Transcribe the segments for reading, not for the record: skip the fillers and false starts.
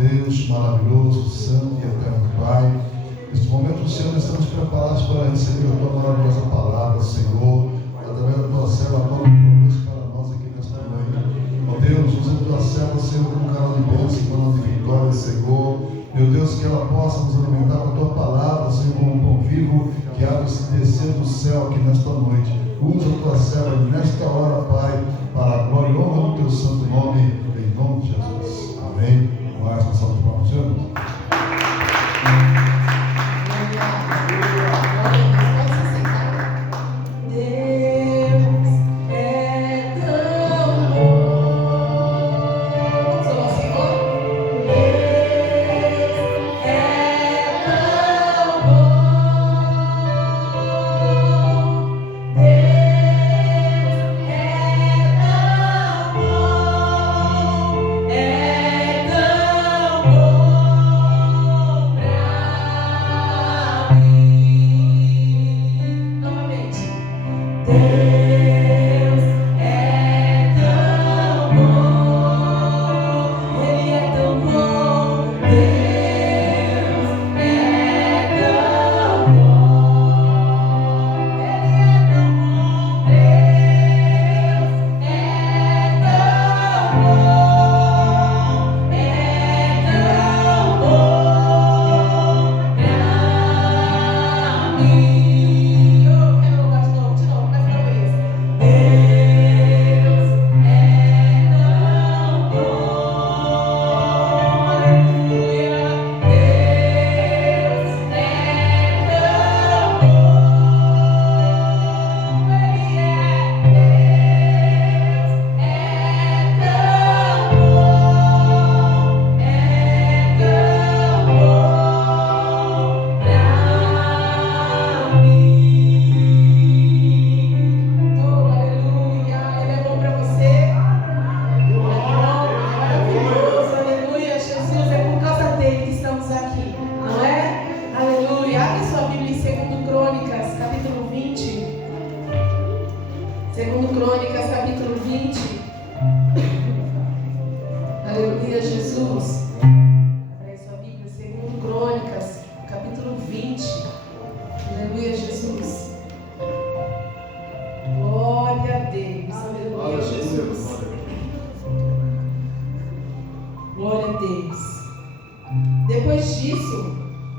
Deus maravilhoso, santo e eterno Pai, neste momento, Senhor, estamos preparados para receber a Tua maravilhosa palavra, Senhor, através da Tua serva, a Tua promessa para nós aqui nesta noite. Ó Deus, usa a Tua serva, Senhor, como canal de bênção, canal de vitória, Senhor. Meu Deus, que ela possa nos alimentar com a Tua palavra, Senhor, como um pão vivo, que há de descer do céu aqui nesta noite. Usa a Tua serva nesta hora, Pai, para a glória e honra do Teu santo nome, em nome de Jesus. Amém. Mais uma salva de palmas, Senhor.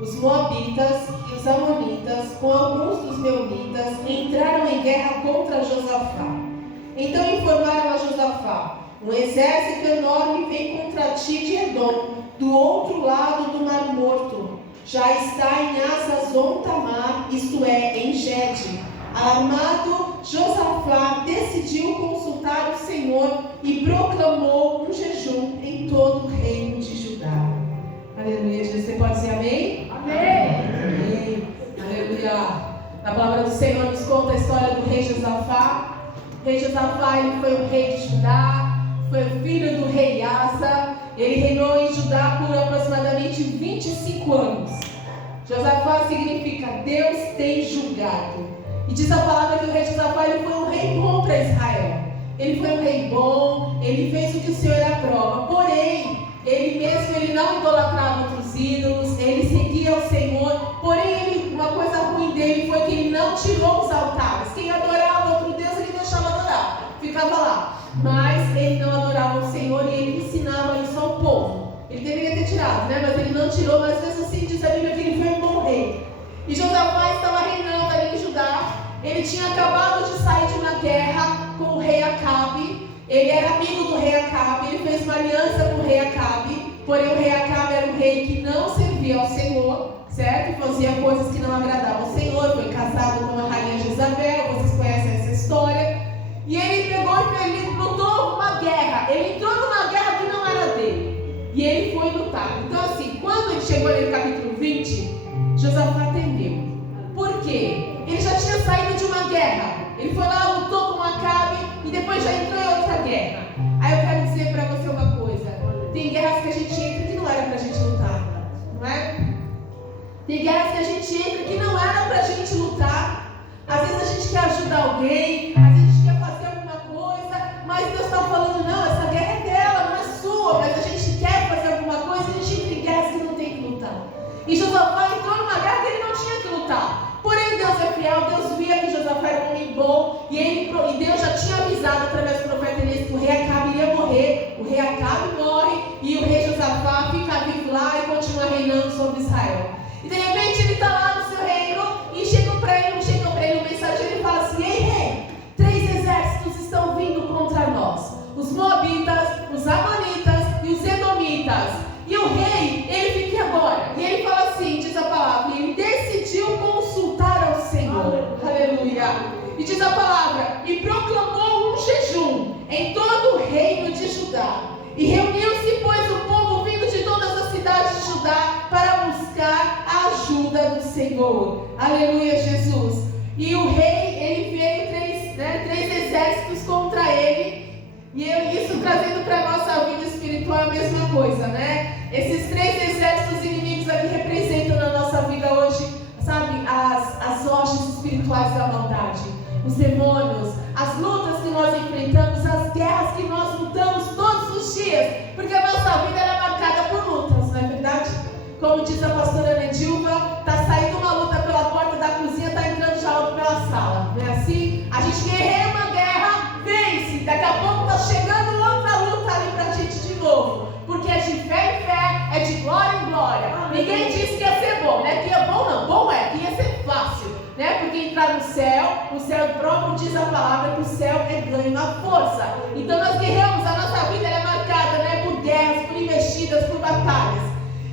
os moabitas e os amonitas, com alguns dos meunitas, entraram em guerra contra Josafá. Então informaram a Josafá: um exército enorme vem contra ti de Edom, do outro lado do Mar Morto. Já está em Hazazon Tamar, isto é, em Gede. Alarmado, Josafá decidiu consultar o Senhor e proclamou um jejum em todo o reino de Judá. Aleluia. Você pode dizer amém? Amém. Amém. Aleluia. A palavra do Senhor nos conta a história do rei Josafá. O rei Josafá, ele foi o rei de Judá, foi o filho do rei Asa. Ele reinou em Judá por aproximadamente 25 anos. Josafá significa Deus tem julgado. E diz a palavra que o rei Josafá, ele foi um rei bom para Israel. Ele foi um rei bom, ele fez o que o Senhor aprova. Porém, ele não idolatrava outros ídolos, ele seguia o Senhor. Porém, uma coisa ruim dele foi que ele não tirou os altares. Quem adorava outro Deus, ele deixava adorar, ficava lá. Mas ele não adorava o Senhor e ele ensinava isso ao povo. Ele deveria ter tirado, né? Mas ele não tirou, mas mesmo assim diz a Bíblia que ele foi um bom rei. E Josafá estava reinando ali em Judá. Ele tinha acabado de sair de uma guerra com o rei Acabe. Ele era amigo do rei Acabe. Ele fez uma aliança com o rei Acabe. Porém o rei Acabe era um rei que não servia ao Senhor, certo? Fazia coisas que não agradavam ao Senhor. Foi casado com a rainha Jezabel. Vocês conhecem essa história. E ele pegou e ele lutou uma guerra. Ele entrou numa guerra que não era dele. E ele foi lutar. Então assim, quando ele chegou ali no capítulo 20, Josafá temeu. Por quê? Ele já tinha saído de uma guerra. Ele foi lá, lutou com Acabe e depois já entrou em outra guerra. Aí eu quero dizer para você uma coisa. Tem guerras que a gente entra que não era pra gente lutar, não é? Tem guerras que a gente entra que não era pra gente lutar. Às vezes a gente quer ajudar alguém, às vezes a gente quer fazer alguma coisa, mas Deus está falando, não, essa guerra é dela, não é sua. Mas a gente quer fazer alguma coisa e a gente entra em guerras que não tem que lutar. E Josafá entrou numa guerra que ele não tinha que lutar. Porém, Deus é fiel, Deus via que Josafá era um homem bom, e Deus já tinha avisado através do profeta Elias que o rei Acabe ia morrer. O rei Acabe morre e o rei Josafá fica vivo lá e continua reinando sobre Israel. E de repente ele está lá no seu reino e chegam para ele um mensageiro e fala assim: ei rei, 3 exércitos estão vindo contra nós, os moabitas, os amonitas e os edomitas. E o rei, ele fica agora. E ele fala assim, diz a palavra, ele decidiu consultar ao Senhor. Aleluia. E diz a palavra, e proclamou um jejum em todo o reino de Judá. E reuniu-se, pois, o povo vindo de todas as cidades de Judá para buscar a ajuda do Senhor. Aleluia, Jesus. E o rei, ele veio 3 exércitos contra ele. E isso trazendo para a nossa vida espiritual a mesma coisa, né? Esses 3 exércitos inimigos aqui representam na nossa vida hoje, sabe, as hostes espirituais da maldade, os demônios, as lutas que nós enfrentamos, as guerras que nós lutamos todos os dias, porque a nossa vida é marcada por lutas, não é verdade? Como diz a pastora Nedilva, está saindo uma luta pela porta da cozinha, está entrando já outra pela sala, não é assim? A gente guerreia uma guerra, vence, daqui a pouco está chegando outra luta ali para a gente de novo, porque é de fé em fé, é de glória em glória. Ninguém disse que ia ser bom, né? Que é bom não, bom é, que ia ser fácil, né? Porque entrar no céu, o céu próprio diz a palavra que o céu é ganho na força. Então nós guerreamos, a nossa vida é marcada, né, por guerras, por investidas, por batalhas.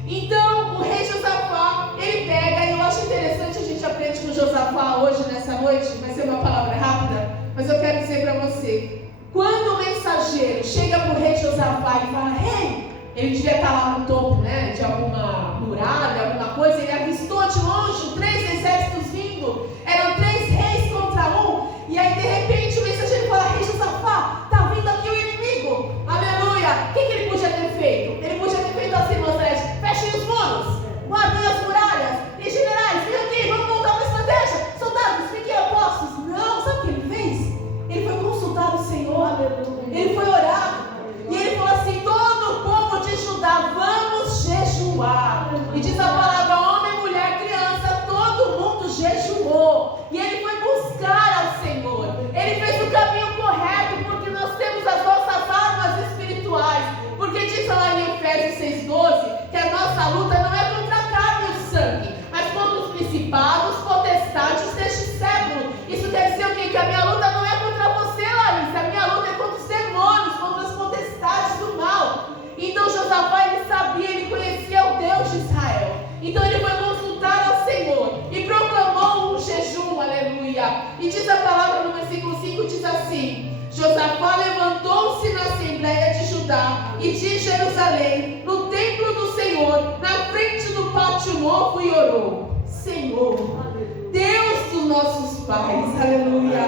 Então o rei Josafá, ele pega, e eu acho interessante, a gente aprende com Josafá hoje, nessa noite, vai ser uma palavra rápida, mas eu quero dizer para você, quando o mensageiro chega para o rei Josafá e fala, rei, ele devia estar lá no topo, né, de alguma muralha, alguma coisa, ele avistou de longe 3 exércitos vindo, eram 3 reis contra um, e aí de repente o mensageiro fala, rei Josafá, está vindo aqui o inimigo, aleluia. O que ele podia ter feito? Ele podia ter feito assim, Moisés, fechem os muros, guardem as muralhas, e generais, vem aqui, vamos montar uma estratégia, soldados, fiquem a postos. Não, sabe o que ele fez? Ele foi consultar o Senhor, aleluia. Ele foi orar, e ele falou assim, todo o povo de Judá, vamos jejuar. E diz a palavra, homem, mulher, criança, todo mundo jejuou. E diz a palavra no versículo 5, diz assim: Josafá levantou-se na Assembleia de Judá e de Jerusalém, no templo do Senhor, na frente do pátio novo, e orou: Senhor, Deus dos nossos pais, aleluia.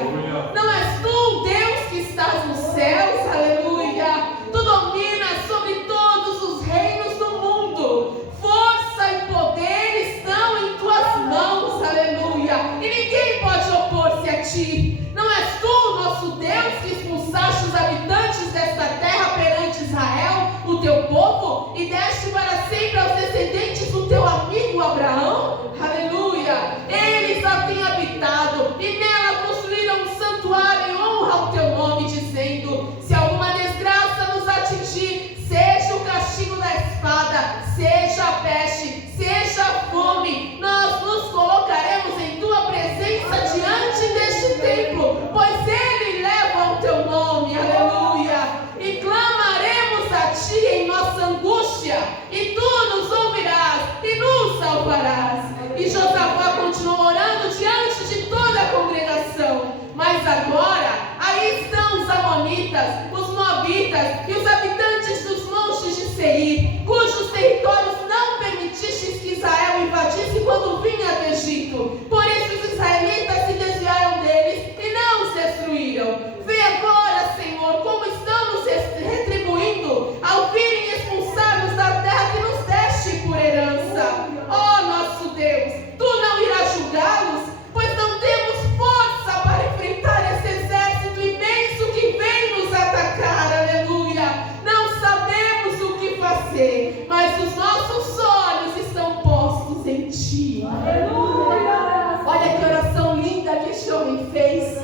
Não és tu o Deus que estás nos céus, aleluia. Tu dominas sobre todos os reinos do mundo. Força e poder estão em tuas mãos, aleluia. E ninguém pode opor-se a ti. Não és tu o nosso Deus que expulsaste os habitantes desta terra perante Israel, o teu povo, e deste para sempre aos descendentes do teu amigo Abraão? Aleluia. Eles a têm habitado e nela construíram um santuário em honra ao teu nome, dizendo: se alguma desgraça nos atingir, seja o castigo da espada, seja a peste, seja a fome, nós nos colocaremos em tua presença diante deste templo, pois ele leva o teu nome, aleluia. E clamaremos a ti em nossa angústia, e tu nos ouvirás e nos salvarás. E Josafá continuou orando diante de toda a congregação. Mas agora, aí estão os amonitas, os moabitas e os habitantes dos montes de Seir, cujos territórios não permitistes que Israel invadisse quando vinha do Egito. Por isso os israelitas se desviaram deles e não os destruíram. Vê agora, Senhor, como estamos retribuindo ao virem expulsar-nos da terra que nos deste por herança. Ó nosso Deus, tu não irás julgá-los, pois não temos força para enfrentar esse exército imenso que vem nos atacar, aleluia. Não sabemos o que fazer, mas os nossos olhos estão postos em ti, aleluia. Olha que oração linda que este homem fez.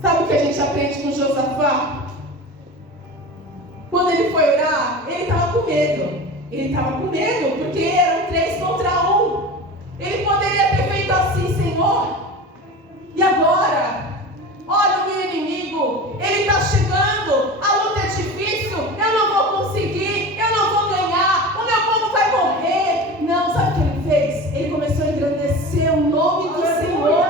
Sabe o que a gente aprende com Josafá? Quando ele foi orar, ele estava com medo. Ele estava com medo, porque eram 3 contra 1. Ele poderia ter feito assim: Senhor, e agora? Olha o meu inimigo, ele está chegando, a luta é difícil, eu não vou conseguir, eu não vou ganhar, o meu povo vai morrer. Não, sabe o que ele fez? Ele começou a engrandecer o nome do Senhor.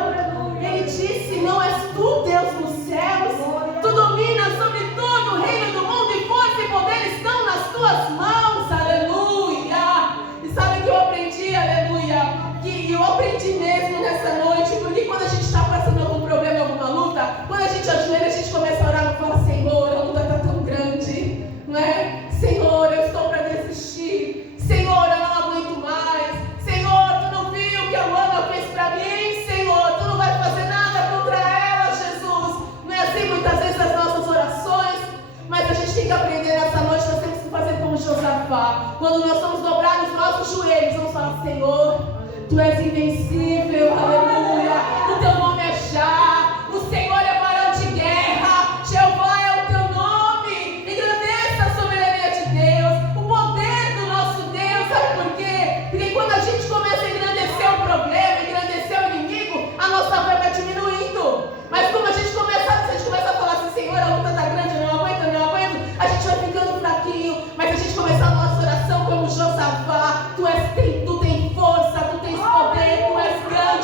Ele disse: não és tu, Deus nos céus, tu dominas sobre todo o reino do mundo, e força e poder estão nas tuas mãos, aleluia. E sabe o que eu aprendi, aleluia? Que eu aprendi mesmo nessa noite, porque quando a gente está passando algum problema, alguma luta, quando a gente ajoelha, a gente começa a orar e fala: Senhor, a luta está tão grande, não é? Senhor, eu estou para desistir. Senhor, eu não aguento mais. Senhor, tu não viu o que a Luana fez para mim? Senhor, tu não vai fazer nada contra ela, Jesus. Não é assim muitas vezes as nossas orações? Mas a gente tem que aprender nessa noite, nós temos que fazer como Josafá. Quando nós vamos dobrar os nossos joelhos, vamos falar: Senhor, tu és invencível, aleluia. O teu nome é Já, o Senhor é varão de guerra, Jeová é o teu nome. Engrandeça a soberania de Deus, o poder do nosso Deus. Sabe por quê? Porque quando a gente começa a engrandecer o problema, engrandecer o inimigo, a nossa fé vai diminuindo. Mas como a gente começa a falar assim: Senhor, a luta está grande, eu não aguento, a gente vai ficando fraquinho. Mas a gente começar a nossa oração como Josafá: tu tens força, tu tens poder, tu és grande.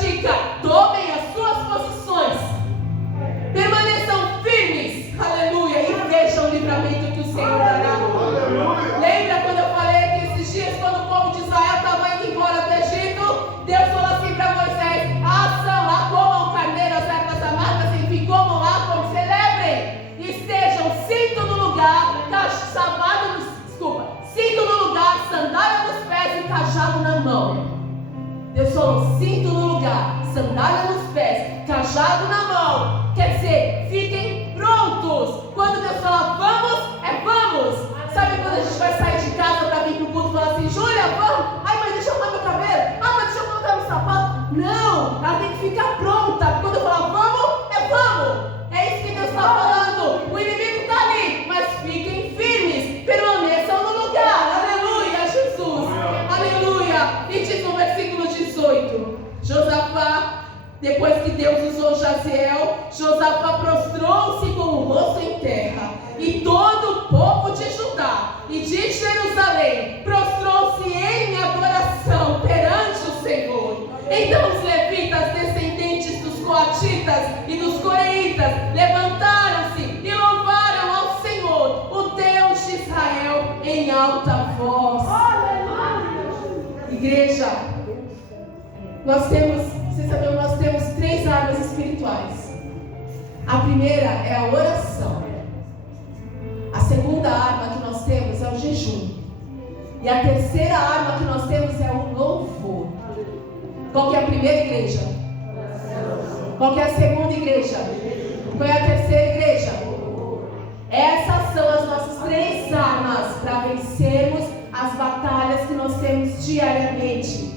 dica: tomem as suas posições, permaneçam firmes, aleluia, e vejam o livramento que o Senhor dará. Lembra quando eu falei que esses dias, quando o povo de Israel estava indo embora do Egito, Deus falou assim para Moisés: assam lá, comam carneiro, as ervas amargas, enfim, comam lá, como celebrem, estejam cinto no lugar, cinto no lugar, sandália nos pés e cajado na mão. Deus falou: cinto no lugar, sandália nos pés, cajado na mão. Quer dizer, fiquem prontos. Quando Deus fala vamos, é vamos. Sabe quando a gente vai sair de casa para vir para o culto e falar assim: Júlia, vamos? Ai, mas deixa eu arrumar meu cabelo. Ah, mas deixa eu colocar meu sapato. Não, ela tem que ficar pronta. Quando eu falar vamos, é vamos. É isso que Deus está falando. O inimigo está ali, mas fiquem firmes, permaneçam no lugar. Aleluia, Jesus. Aleluia. E diz no versículo 18: Josafá, depois que Deus usou Jaziel, Josafá prostrou-se com o rosto em terra, e todo o povo de Judá e de Jerusalém prostrou-se em adoração perante o Senhor. Então os levitas, descendentes dos coatitas e dos coreitas, levantaram-se e louvaram ao Senhor, o Deus de Israel, em alta voz. Igreja, nós temos 3 armas espirituais. A primeira é a oração. A segunda arma que nós temos é o jejum. E a terceira arma que nós temos é o louvor. Qual que é a primeira, igreja? Qual que é a segunda, igreja? Qual é a terceira, igreja? Essas são as nossas 3 armas para vencermos as batalhas que nós temos diariamente.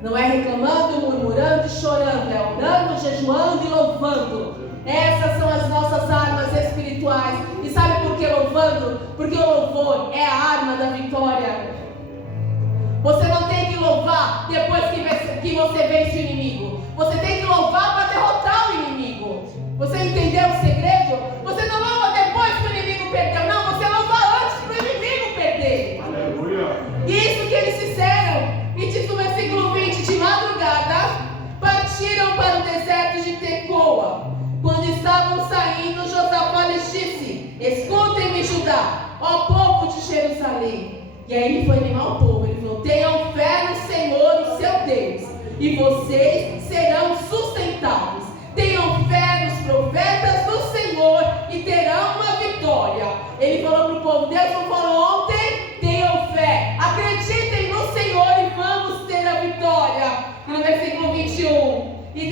Não é reclamando, murmurando e chorando, é orando, jejuando e louvando. Essas são as nossas armas espirituais. E sabe por que louvando? Porque o louvor é a arma da vitória. Você não tem que louvar depois que você vence o inimigo. Você tem que louvar para derrotar o inimigo. Você entendeu o segredo? Você não louva depois que o inimigo perdeu. Não, você louva antes para o inimigo perder. Aleluia. Isso que eles fizeram. E diz no versículo 20: de madrugada partiram para o deserto de Tecoa. Quando estavam saindo, Josafá lhes disse: escutem-me, Judá, ó povo de Jerusalém. E aí ele foi animar o povo. Ele falou: tenham fé no Senhor, o seu Deus, e vocês serão sustentados. Tenham fé nos profetas do Senhor e terão uma vitória. Ele falou para o povo: Deus não falou ontem? Tenham fé, acreditem no Senhor e vamos ter a vitória. E no versículo 21: e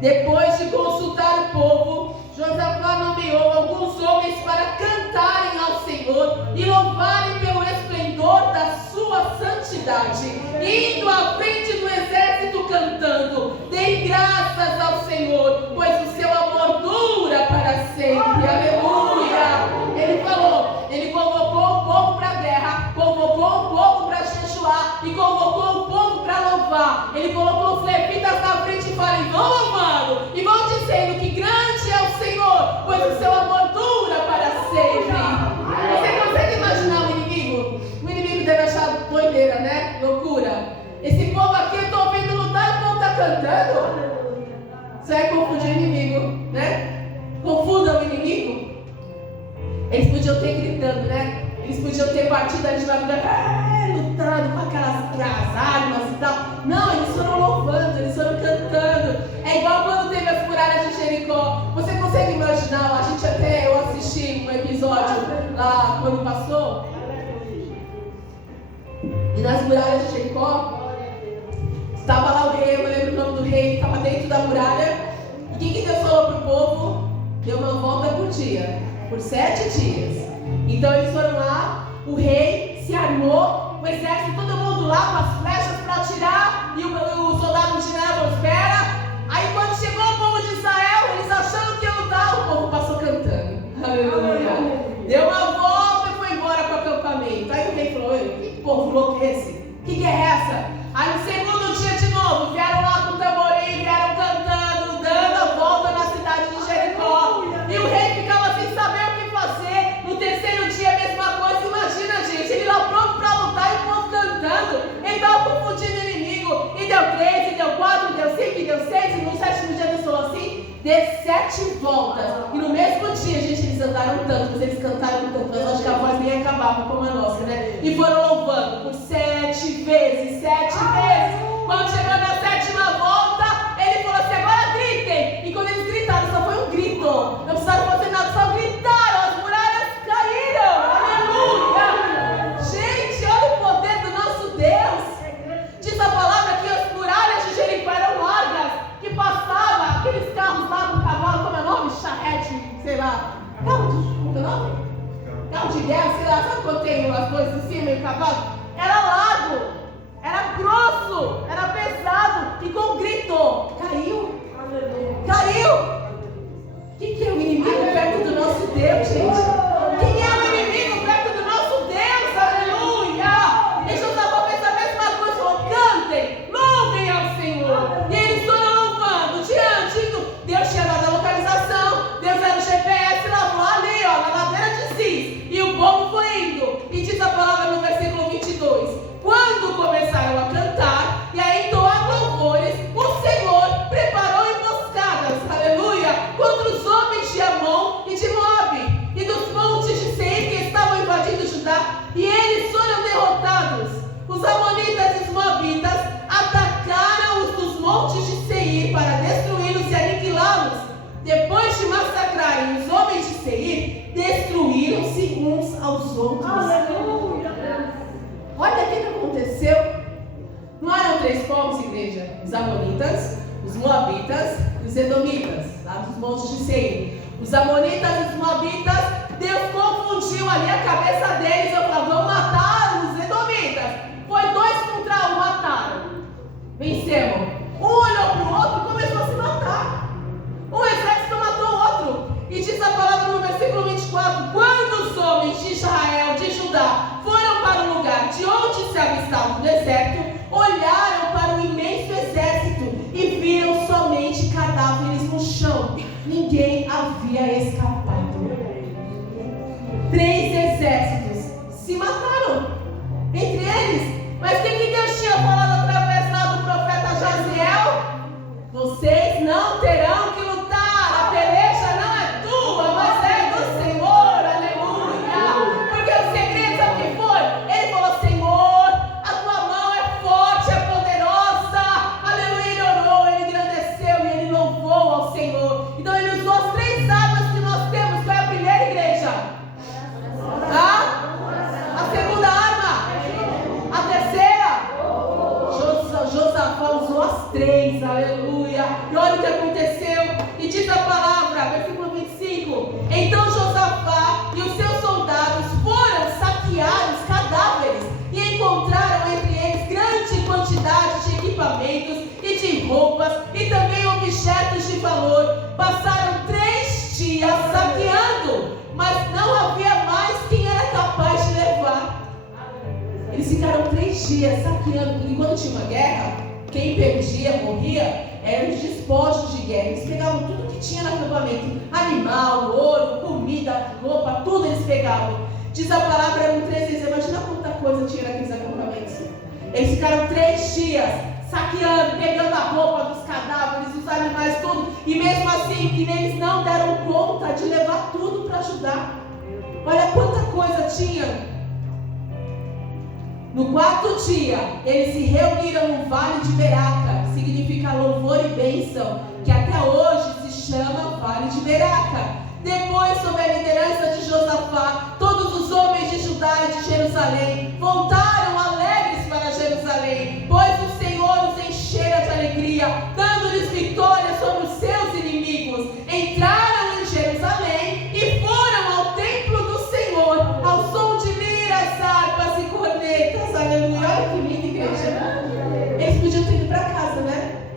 depois de consultar o povo, Josafá nomeou alguns homens para cantarem ao Senhor e louvarem pelo esplendor da sua santidade, indo à frente do exército cantando: deem graças ao Senhor, pois o seu amor dura para sempre. Aleluia. Ele falou, ele convocou o povo para a guerra, convocou o povo para jejuar e convocou o povo para louvar. Ele colocou os levitas na frente e falou: vão louvando e vão dizendo que grande é o Senhor, pois o seu amor dura para sempre. Você consegue imaginar o inimigo? O inimigo deve achar doideira, né? Loucura. Esse povo aqui, eu estou ouvindo lutar e o povo está cantando. Você vai confundir o inimigo, né? Confunda o inimigo. Eles podiam ter gritando, né? Eles podiam ter partido ali de madrugada, lutando com aquelas armas e tal. Não, eles foram louvando, eles foram cantando. É igual quando teve as muralhas de Jericó. Você consegue imaginar? Eu assisti um episódio lá quando passou. E nas muralhas de Jericó, estava lá o rei, eu não lembro o nome do rei, estava dentro da muralha. E o que Deus falou para o povo? Deu uma volta por dia, por 7 dias. Então eles foram lá, o rei se armou, o exército, todo mundo lá com as flechas para atirar, e o soldado de Israel falou: espera. Aí quando chegou o povo de Israel, eles achando que ia lutar, o povo passou cantando. Aleluia. Deu uma volta e foi embora para o acampamento. Aí o rei falou: que povo louco é esse? Que guerra é essa? Aí no segundo dia de novo, vieram lá com o tamborim, vieram cantando, dando a volta na cidade de Jericó. E o rei ficava sem saber o que fazer. No terceiro dia a mesma coisa. Imagina, gente, ele lá pronto para lutar e o povo cantando. Ele estava confundindo dê 7 voltas. E no mesmo dia, gente, eles andaram tanto, mas eles cantaram tanto, mas acho que a voz nem acabava como a nossa, né? E foram louvando por 7 vezes, 7 vezes. Quando chegou na 7ª volta, ele falou assim: agora gritem. E quando eles gritaram, só foi um grito. Não precisaram fazer nada, só gritaram. As muralhas caíram. Aleluia! Gente, olha o poder do nosso Deus. Diz a palavra que as muralhas de Jericó eram largas, que passava aqueles carros lá com cavalo, como é o nome? Charrete, sei lá. Carro de, como é o nome? Carro de guerra, sei lá. Sabe quando tem as coisas em cima e o cavalo? Era largo, era grosso, era pesado. E com um grito, caiu. Caiu. Quem é o inimigo perto do nosso Deus, gente? Quem é o inimigo perto do nosso Deus? Aleluia! E Josafá fez a mesma coisa, falou: cantem, louvem ao Senhor. E eles foram louvando diante do... Deus tinha dado a localização, Deus era o GPS, lá falou: ali, ó, na ladeira de Cis. E o povo foi indo. E diz a palavra no versículo 22: quando começaram a cantar e a entoar louvores, o Senhor preparou emboscadas, aleluia, contra os homens de Amon e de Moabe e dos montes de Seir que estavam invadindo Judá, e eles foram derrotados. Os amonitas e os moabitas atacaram-os dos montes de Seir para destruí-los e aniquilá-los. Depois de massacrarem os homens de Seir, destruíram-se uns aos outros. Aleluia! Olha o que aconteceu. Não eram 3 povos, igreja? Os amonitas, os moabitas e os edomitas, lá dos montes de Seir. Os amonitas e os moabitas, Deus confundiu ali a cabeça deles. Eu falava: vamos matar os edomitas. Foi 2 contra 1, mataram. Vencemos. Um olhou para o outro e começou a se matar. Um exército matou o outro. E diz a palavra no versículo 24: quando os homens de Israel, de Judá, foram para o lugar de onde se avistava o deserto, olharam para o imenso exército e viram somente cadáveres no chão. Ninguém havia escapado. 3 exércitos se mataram entre eles. Mas o que Deus tinha falado através lá do profeta Jaziel? Vocês não terão que lutar. A peleja não é tua, mas é do Senhor. Aleluia! Porque o segredo, sabe o que foi? Ele falou: Senhor, a tua mão é forte, é poderosa. Aleluia! Ele orou, ele engrandeceu e ele louvou ao Senhor. Então ele usou as 3 armas que nós temos. Qual é a primeira, igreja? A segunda arma? A terceira? Josafá usou as 3, aleluia. E olha o que aconteceu. E diz a palavra, versículo 25: então Josafá e os seus soldados foram saquear os cadáveres e encontraram entre eles grande quantidade de equipamentos e de roupas e também objetos de valor. Passaram 3 dias saqueando, mas não havia mais quem era capaz de levar. Eles ficaram 3 dias saqueando, porque quando tinha uma guerra, quem perdia, morria, eram os despojos de guerra. Eles pegavam tudo que tinha no acampamento: animal, ouro, comida, roupa, tudo eles pegavam. Diz a palavra no 13, imagina quanta coisa tinha naqueles acampamentos. Eles ficaram 3 dias saqueando, pegando a roupa dos cadáveres, os animais, tudo. E mesmo assim, que eles não deram conta de levar tudo para ajudar. Olha quanta coisa tinha. No 4º dia, eles se reuniram no Vale de Beraca, que significa louvor e bênção, que até hoje se chama Vale de Beraca. Depois, sob a liderança de Josafá, todos os homens de Judá e de Jerusalém voltaram alegres para Jerusalém, pois o Senhor os enchera de alegria, dando-lhes vitória sobre os seus inimigos. Entraram em Jerusalém e foram ao templo do Senhor, ao som de liras, harpas e cornetas. Aleluia! Olha que linda, igreja. Eles podiam ter ido para casa, né?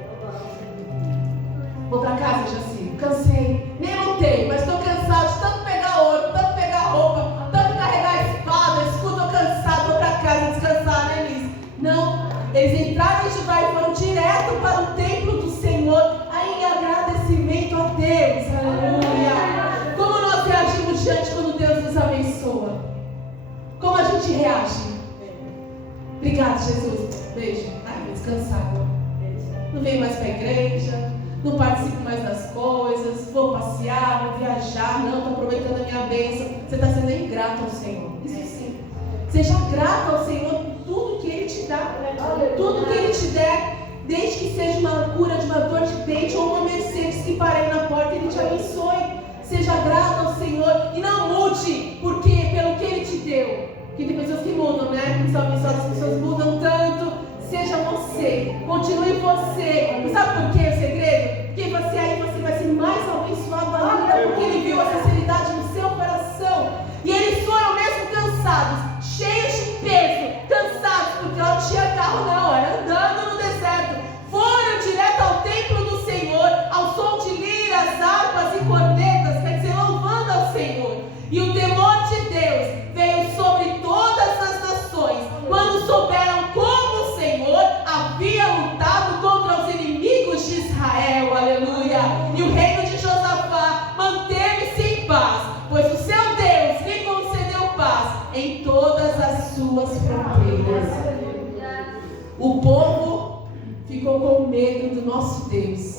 Vou para casa, Jaci. Cansei. Nem lutei, mas estou cansado de tanto pegar ouro, tanto pegar roupa, tanto carregar a espada, escudo. Estou cansado, vou para casa descansar, né, Liz? Não. Eles entraram em Judá e foram direto para o templo do Senhor em agradecimento a Deus. Aleluia! Como nós reagimos diante quando Deus nos abençoa? Como a gente reage? Obrigado, Jesus. Beijo. Ai, vou descansar. Não venho mais para a igreja. não participo mais das coisas, vou passear, vou viajar, não, estou aproveitando a minha bênção. Você está sendo ingrato ao Senhor. Isso sim. Seja grato ao Senhor por tudo que Ele te dá, tudo que Ele te der, desde que seja uma cura de uma dor de dente ou uma Mercedes que parei na porta, Ele te abençoe. Seja grato ao Senhor e não mude pelo que Ele te deu. Porque tem pessoas que mudam, né? As pessoas mudam tanto. Seja você, continue você. Sabe por quê o segredo? Porque você vai ser mais abençoado ainda, porque Ele viu a sinceridade no seu coração. E eles foram mesmo cansados, cheios de peso, cansados, porque não tinha carro não, era andando no deserto. Foram direto ao templo do Senhor, ao som de liras, harpas e cornetas, quer dizer, louvando ao Senhor. E o temor de Deus veio sobre todas as nações, quando souberam como o Senhor havia lutado contra os inimigos de Israel, aleluia. E o reino de Josafá manteve-se em paz, pois o seu Deus lhe concedeu paz em todas as suas fronteiras. O povo ficou com medo do nosso Deus.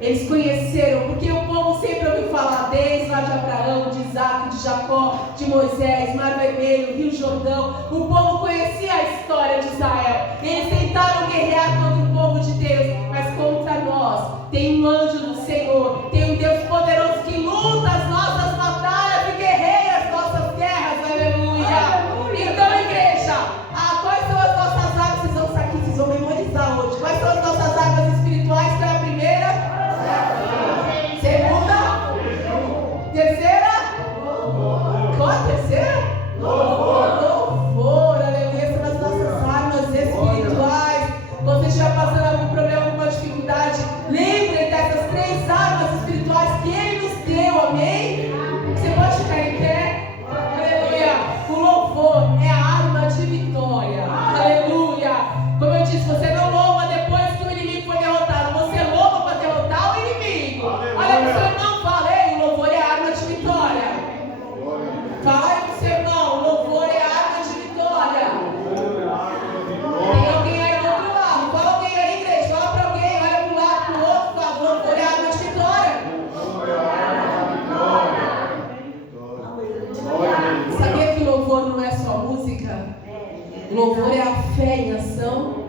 Eles conheceram, porque o povo sempre ouviu falar desde lá de Abraão, de Isaac, de Jacó, de Moisés, Mar Vermelho, Rio Jordão. O povo conhecia a história de Israel. Eles tentaram guerrear contra o povo de Deus, mas contra nós tem um anjo do Senhor, tem um Deus poderoso que luta as nossas batalhas e guerreia as nossas guerras, aleluia. Então, igreja, quais são as nossas armas? Vocês vão sair aqui, vocês vão memorizar hoje. Quais são as nossas armas espirituais? Qual é a primeira? Segunda? Terceira? Qual a terceira? Louvor, aleluia. São as nossas armas espirituais. Quando você estiver passando algum problema, alguma dificuldade, lembre dessas 3 armas espirituais que Ele nos deu, amém? Você pode ficar em pé? Aleluia. O louvor é a arma de vitória, aleluia. Como eu disse, você não louva depois que o inimigo foi derrotado, você louva para derrotar o inimigo. Olha para o seu irmão, falei, o louvor é a arma de vitória. Fala aí para o seu irmão, o louvor é a arma de vitória. Tem alguém aí do outro lado, fala alguém aí, igreja, fala para alguém, olha para um lado, para o outro, fala, o louvor é a arma de vitória. Sabia que o louvor não é só música? Louvor é a fé em ação.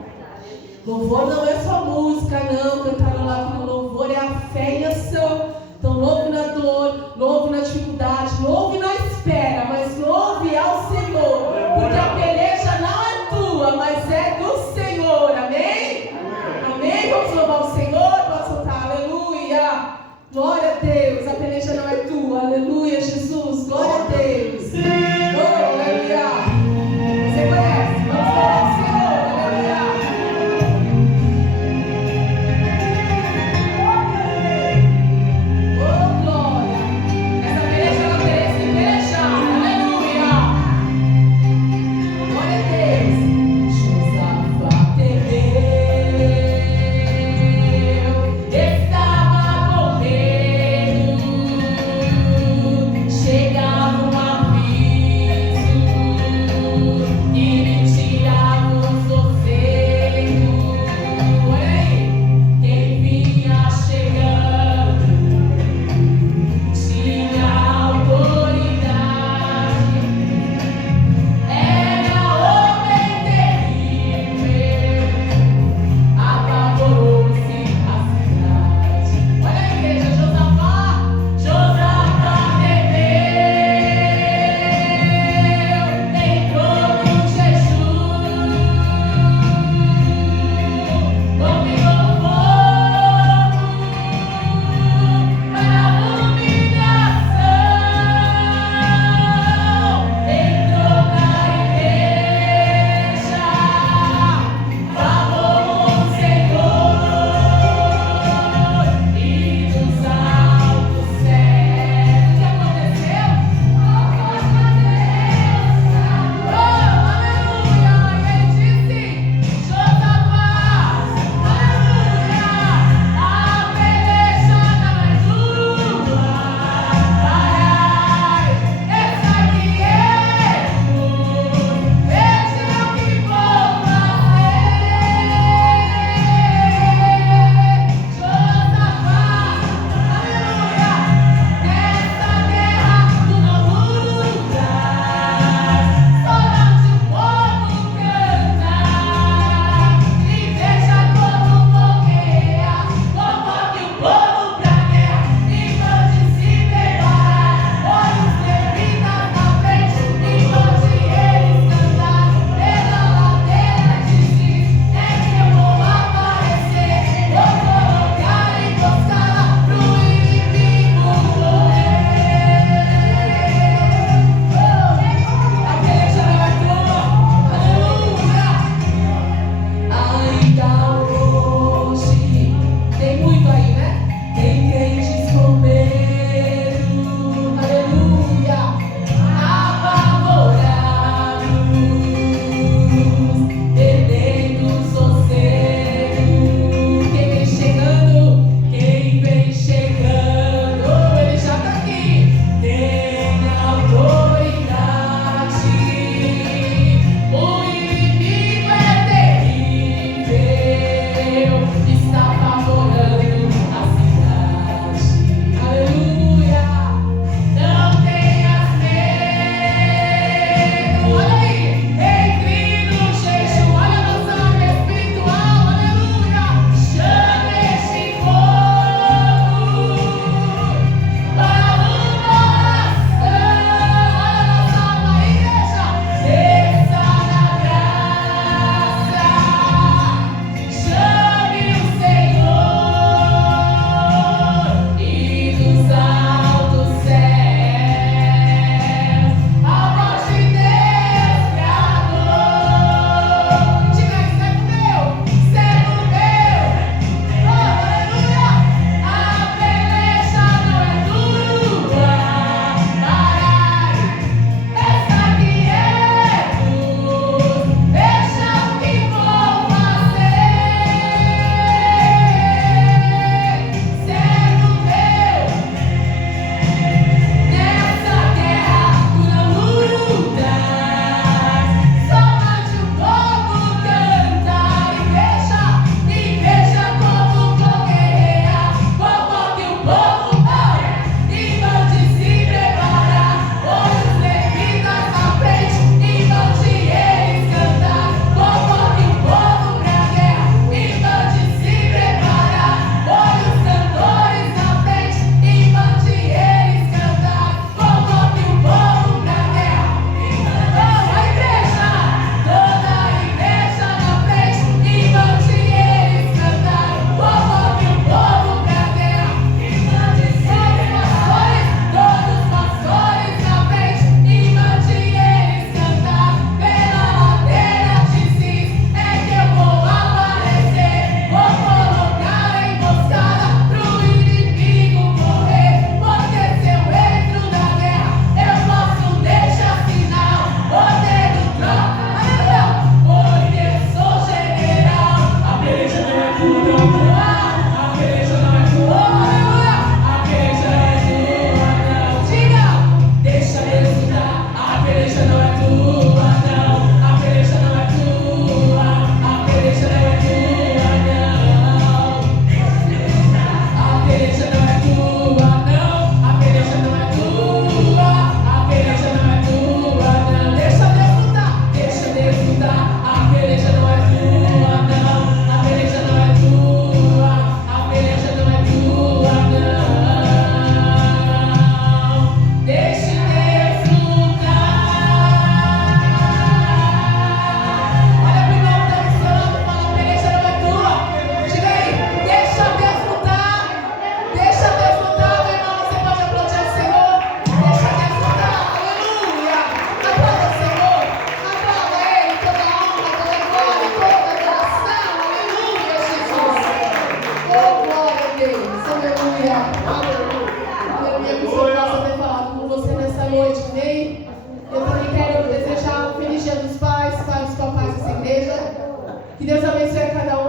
Louvor não é só música, não, cantaram lá que no louvor é a fé em ação. Então louve na dor, louve na dificuldade, louve na espera, mas louve ao Senhor, porque a peleja não é tua, mas é do Senhor, amém? Amém? Vamos louvar o Senhor, pode soltar, aleluia. Glória a Deus, a peleja não é tua, aleluia, Jesus, glória a Deus. Oh, aleluia. Você conhece? Vamos louvar o Senhor, aleluia. Oh, glória. Essa peleja ela merece pelejar, aleluia. Aleluia. Aleluia. Que o Senhor possa ter falado com você nessa noite, amém? Eu também quero desejar um feliz dia dos pais, pais dos papais dessa igreja. Que Deus abençoe a cada um.